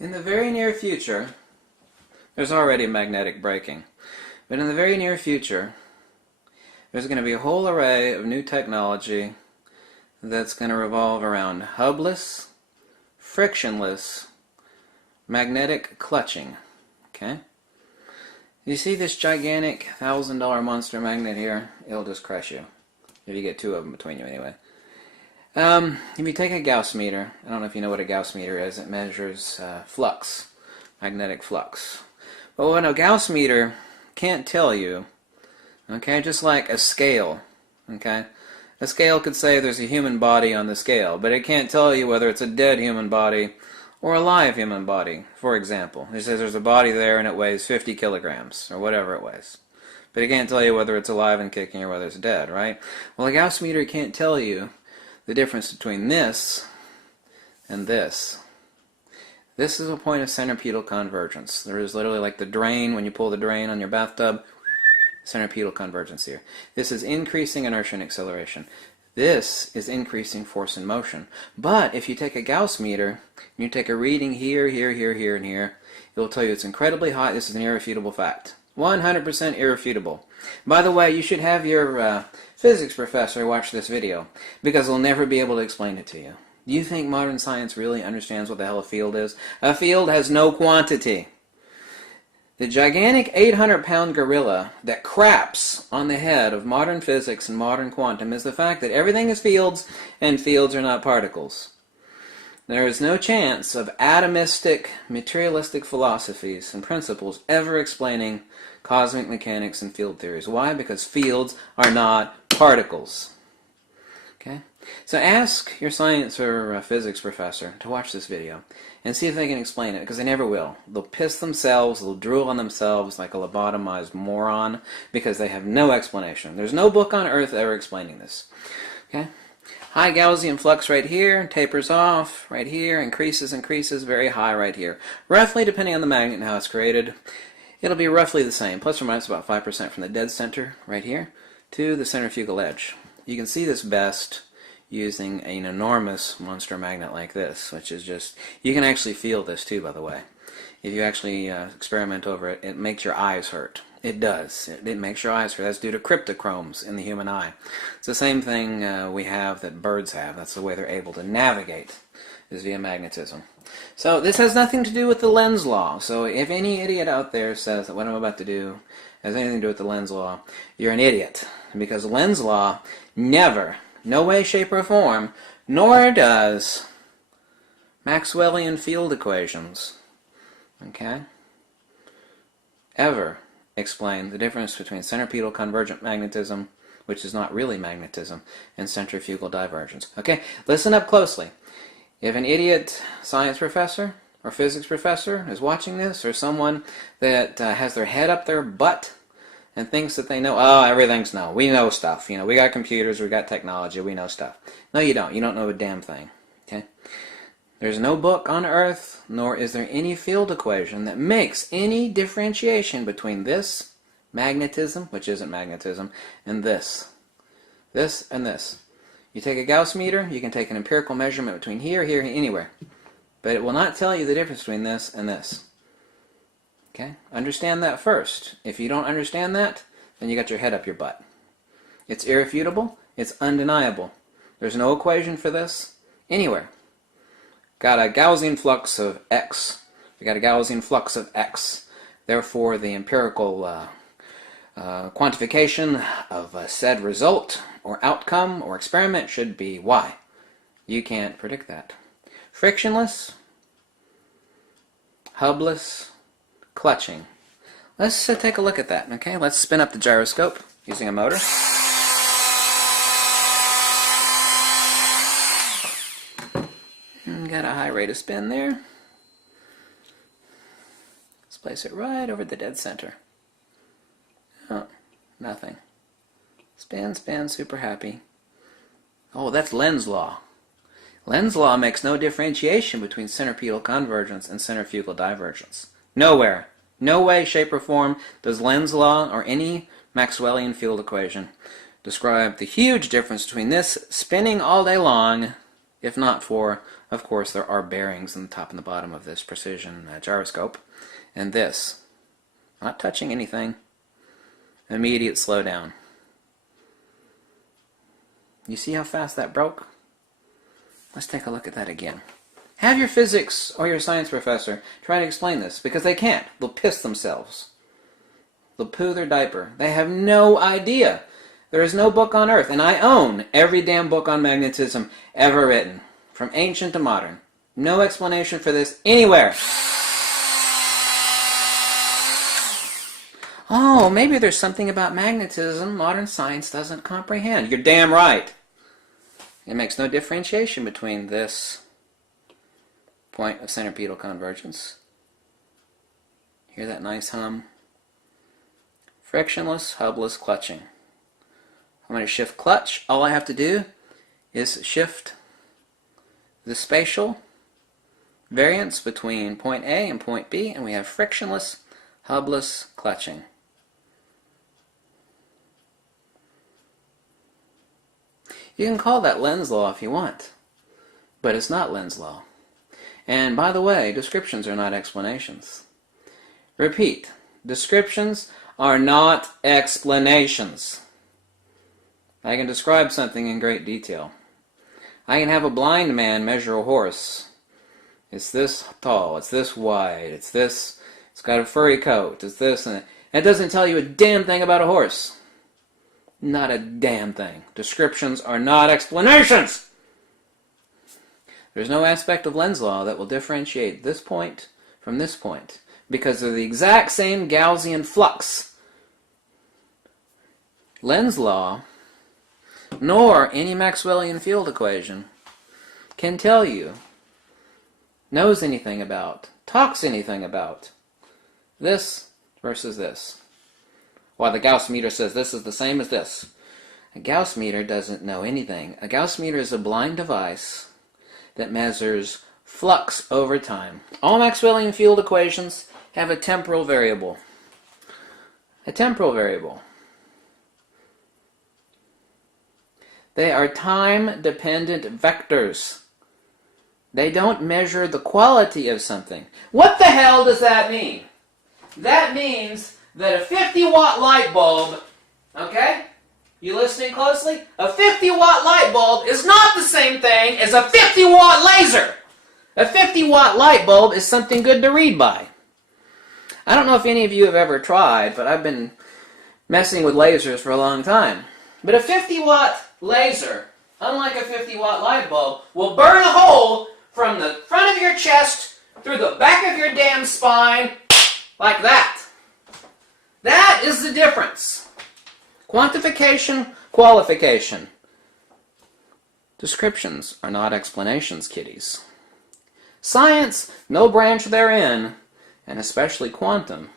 In the very near future, there's already magnetic braking, but in the very near future, there's going to be a whole array of new technology that's going to revolve around hubless, frictionless, magnetic clutching. Okay? You see this gigantic $1,000 monster magnet here? It'll just crush you. If you get two of them between you anyway. If you take a Gauss meter, I don't know if you know what a Gauss meter is, it measures flux, magnetic flux. But what a Gauss meter can't tell you, okay, just like a scale, okay? A scale could say there's a human body on the scale, but it can't tell you whether it's a dead human body or a live human body, for example. It says there's a body there and it weighs 50 kilograms, or whatever it weighs. But it can't tell you whether it's alive and kicking or whether it's dead, right? Well, a Gauss meter can't tell you the difference between this and this. This is a point of centripetal convergence. There is literally like the drain, when you pull the drain on your bathtub, centripetal convergence here. This is increasing inertia and acceleration. This is increasing force and motion. But if you take a Gauss meter, and you take a reading here, here, here, here, and here, it will tell you it's incredibly high. This is an irrefutable fact. 100% irrefutable. By the way, you should have your physics professor watch this video, because they'll never be able to explain it to you. Do you think modern science really understands what the hell a field is? A field has no quantity. The gigantic 800-pound gorilla that craps on the head of modern physics and modern quantum is the fact that everything is fields, and fields are not particles. There is no chance of atomistic, materialistic philosophies and principles ever explaining cosmic mechanics and field theories. Why? Because fields are not particles. Okay? So ask your science or physics professor to watch this video and see if they can explain it, because they never will. They'll piss themselves, they'll drool on themselves like a lobotomized moron, because they have no explanation. There's no book on earth ever explaining this. Okay? High Gaussian flux right here, tapers off right here, increases, very high right here. Roughly, depending on the magnet and how it's created, it'll be roughly the same, plus or minus about 5% from the dead center right here to the centrifugal edge. You can see this best using an enormous monster magnet like this, which is just, you can actually feel this too, by the way. If you actually experiment over it, it makes your eyes hurt. It does. It makes your eyes hurt. That's due to cryptochromes in the human eye. It's the same thing we have that birds have. That's the way they're able to navigate, is via magnetism. So this has nothing to do with the lens law. So if any idiot out there says that what I'm about to do has anything to do with the lens law, you're an idiot. Because lens law never, no way, shape, or form, nor does Maxwellian field equations, okay, ever explain the difference between centripetal convergent magnetism, which is not really magnetism, and centrifugal divergence. Okay, listen up closely. If an idiot science professor or physics professor is watching this, or someone that has their head up their butt and thinks that they know, oh, everything's no, we know stuff, you know, we got computers, we got technology, we know stuff. No, you don't. You don't know a damn thing. Okay? There's no book on earth, nor is there any field equation that makes any differentiation between this magnetism, which isn't magnetism, and this. This and this. You take a Gauss meter, you can take an empirical measurement between here, here, anywhere. But it will not tell you the difference between this and this. Okay? Understand that first. If you don't understand that, then you got your head up your butt. It's irrefutable. It's undeniable. There's no equation for this anywhere. Got a Gaussian flux of x. We got a Gaussian flux of x. Therefore, the empirical quantification of said result or outcome or experiment should be y. You can't predict that. Frictionless, hubless, clutching. Let's take a look at that, okay? Let's spin up the gyroscope using a motor. Got a high rate of spin there. Let's place it right over the dead center. Oh, nothing. Spin, spin, super happy. Oh, that's lens law. Lens law makes no differentiation between centripetal convergence and centrifugal divergence. Nowhere. No way, shape, or form does lens law or any Maxwellian field equation describe the huge difference between this spinning all day long, if not for Of course, there are bearings on the top and the bottom of this precision gyroscope. And this, not touching anything, immediate slowdown. You see how fast that broke? Let's take a look at that again. Have your physics or your science professor try to explain this, because they can't. They'll piss themselves. They'll poo their diaper. They have no idea. There is no book on earth, and I own every damn book on magnetism ever written, from ancient to modern. No explanation for this anywhere. Oh, maybe there's something about magnetism modern science doesn't comprehend. You're damn right. It makes no differentiation between this point of centripetal convergence. Hear that nice hum? Frictionless, hubless clutching. I'm going to shift clutch. All I have to do is shift the spatial variance between point A and point B, and we have frictionless, hubless clutching. You can call that Lenz's law if you want, but it's not Lenz's law. And by the way, descriptions are not explanations. Repeat, descriptions are not explanations. I can describe something in great detail. I can have a blind man measure a horse. It's this tall, it's this wide, it's this, it's got a furry coat, it's this, and it doesn't tell you a damn thing about a horse. Not a damn thing. Descriptions are not explanations! There's no aspect of Lenz's law that will differentiate this point from this point, because they're the exact same Gaussian flux. Lenz's law, nor any Maxwellian field equation, can tell you, knows anything about, talks anything about this versus this. Why the Gauss meter says this is the same as this. A Gauss meter doesn't know anything. A Gauss meter is a blind device that measures flux over time. All Maxwellian field equations have a temporal variable. A temporal variable. They are time-dependent vectors. They don't measure the quality of something. What the hell does that mean? That means that a 50-watt light bulb, okay? You listening closely? A 50-watt light bulb is not the same thing as a 50-watt laser. A 50-watt light bulb is something good to read by. I don't know if any of you have ever tried, but I've been messing with lasers for a long time. But a 50-watt laser, unlike a 50-watt light bulb, will burn a hole from the front of your chest through the back of your damn spine like that. That is the difference. Quantification, qualification. Descriptions are not explanations, kiddies. Science, no branch therein, and especially quantum,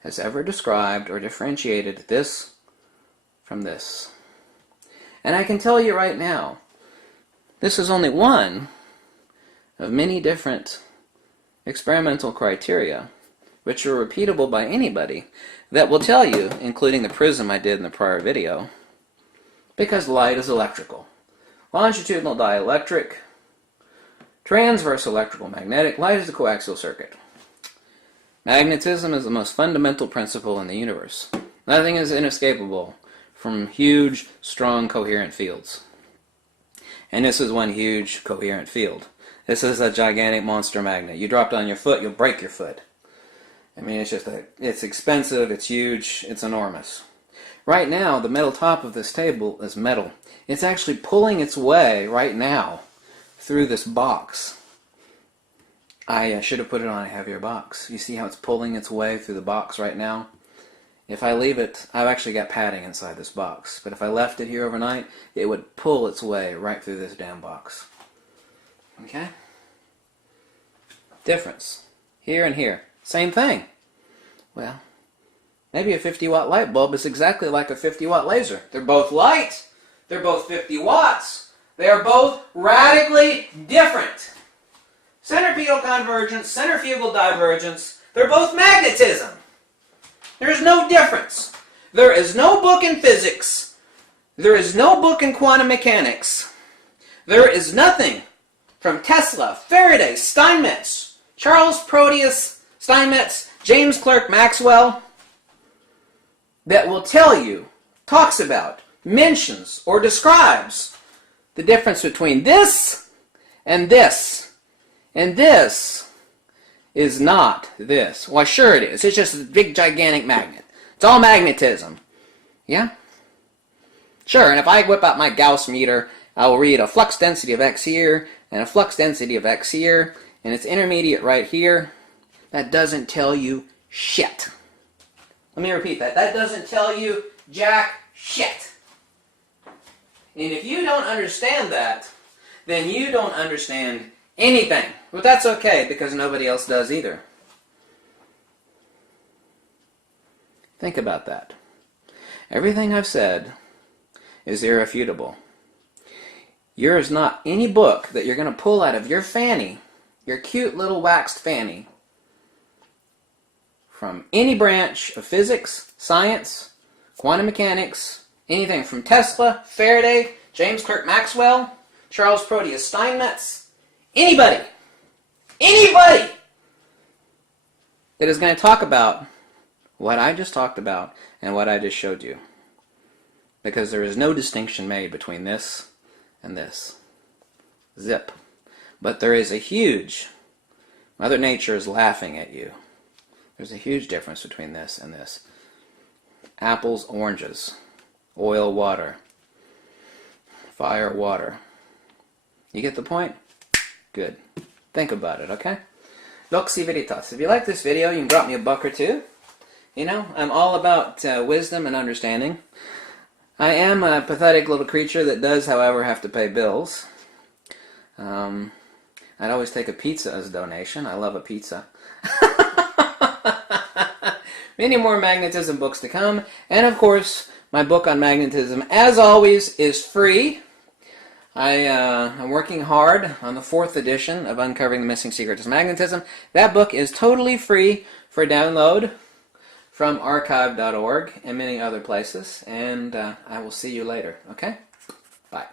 has ever described or differentiated this from this. And I can tell you right now, this is only one of many different experimental criteria which are repeatable by anybody, that will tell you, including the prism I did in the prior video, because light is electrical. Longitudinal dielectric, transverse electrical magnetic, light is a coaxial circuit. Magnetism is the most fundamental principle in the universe. Nothing is inescapable from huge, strong, coherent fields. And this is one huge, coherent field. This is a gigantic monster magnet. You drop it on your foot, you'll break your foot. I mean, it's expensive, it's huge, it's enormous. Right now, the metal top of this table is metal. It's actually pulling its way right now through this box. I should have put it on a heavier box. You see how it's pulling its way through the box right now? If I leave it, I've actually got padding inside this box, but if I left it here overnight, it would pull its way right through this damn box. Okay? Difference. Here and here. Same thing. Well, maybe a 50-watt light bulb is exactly like a 50-watt laser. They're both light. They're both 50 watts. They are both radically different. Centripetal convergence, centrifugal divergence, they're both magnetism. There is no difference. There is no book in physics. There is no book in quantum mechanics. There is nothing from Tesla, Faraday, Steinmetz, Charles Proteus Steinmetz, James Clerk Maxwell, that will tell you, talks about, mentions, or describes the difference between this and this. And this is not this. Why, sure it is. It's just a big, gigantic magnet. It's all magnetism. Yeah? Sure, and if I whip out my Gauss meter, I will read a flux density of X here, and a flux density of X here, and it's intermediate right here. That doesn't tell you shit. Let me repeat that. That doesn't tell you jack shit. And if you don't understand that, then you don't understand anything. But that's okay, because nobody else does either. Think about that. Everything I've said is irrefutable. There is not any book that you're going to pull out of your fanny, your cute little waxed fanny, from any branch of physics, science, quantum mechanics, anything from Tesla, Faraday, James Clerk Maxwell, Charles Proteus Steinmetz, anybody that is going to talk about what I just talked about and what I just showed you. Because there is no distinction made between this and this. Zip. But there is a huge, Mother Nature is laughing at you. There's a huge difference between this and this. Apples, oranges. Oil, water. Fire, water. You get the point? Good. Think about it, okay? Loxi Veritas. If you like this video, you can drop me a buck or two. You know, I'm all about wisdom and understanding. I am a pathetic little creature that does, however, have to pay bills. I'd always take a pizza as a donation. I love a pizza. Many more magnetism books to come. And, of course, my book on magnetism, as always, is free. I'm working hard on the 4th edition of Uncovering the Missing Secrets of Magnetism. That book is totally free for download from archive.org and many other places. And I will see you later, okay? Bye.